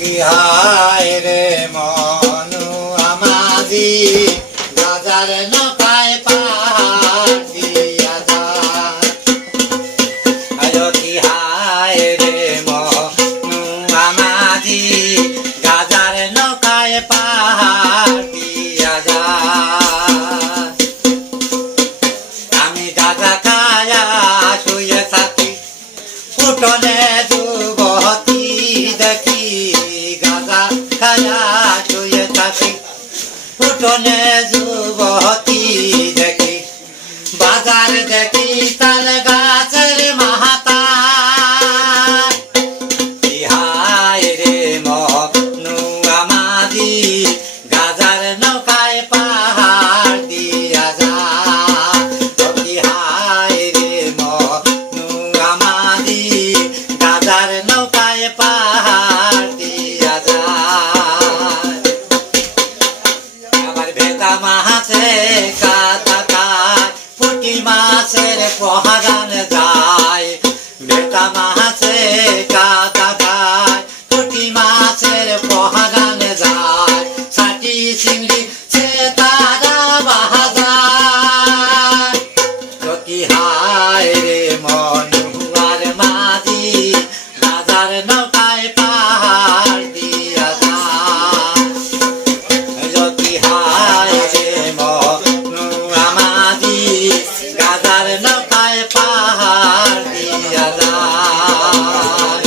কি হায় রে মনু আমাজি গাজার নৌকায় পার দিয়া যায়। আয়ো কি হায় রে মনু আমাজি গাজার নৌকায় পার দিয়া যায়। আমি গাজা খায়া শুয়ে থাকি উঠোনে যুবতী দেখি, গাজা খায়া শুয়ে থাকি উঠোনে যুবতী দেখি, বাজার দেখি তাল গাছের মাহাতা। কি হায় রে মনু আমাজি গাজার নৌকায় পাহাড় দিয়া যায়। কি হায় রে মনু আমাজি গাজার নৌকায় পাহাড় দিয়া যায়। আবার ভেদা মাছে কাটা খায়, পুঁটি মাছের পহারান যায়। ভেদা মাছে কাটা খায়, পুঁটি মাছের পহারান যায়। ছাটি চিংড়ি সে তারা বাহাজার। কি হায় রে মনু আর মাঝি গাজার নৌকায় পাহাড় দিয়া যায়। কি হায় রে মনু আমাজি গাজার নৌকায় পাহাড় দিয়া যায়।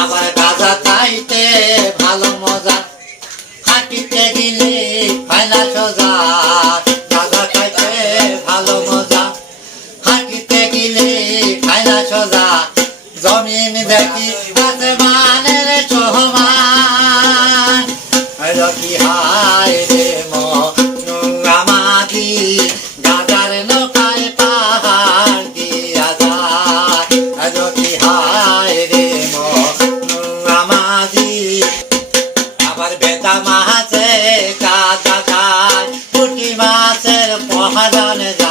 আবার গাজা খাইতে ভালো মজা, হাঁটিতে গেলে হয় না সোজা। গাজা খাইতে ভালো মজা, হাঁটিতে গেলে হয় না সোজা। জমিন দেখি আসমানের সমান। কি হায় রে মনু আমাজি গাজার নৌকায় পাহাড় দিয়া যায়। কি হায় রে মনু আমাজি আবার বেতা মাছে কাটা খায়, পুঁটি মাছের পহারান যায়।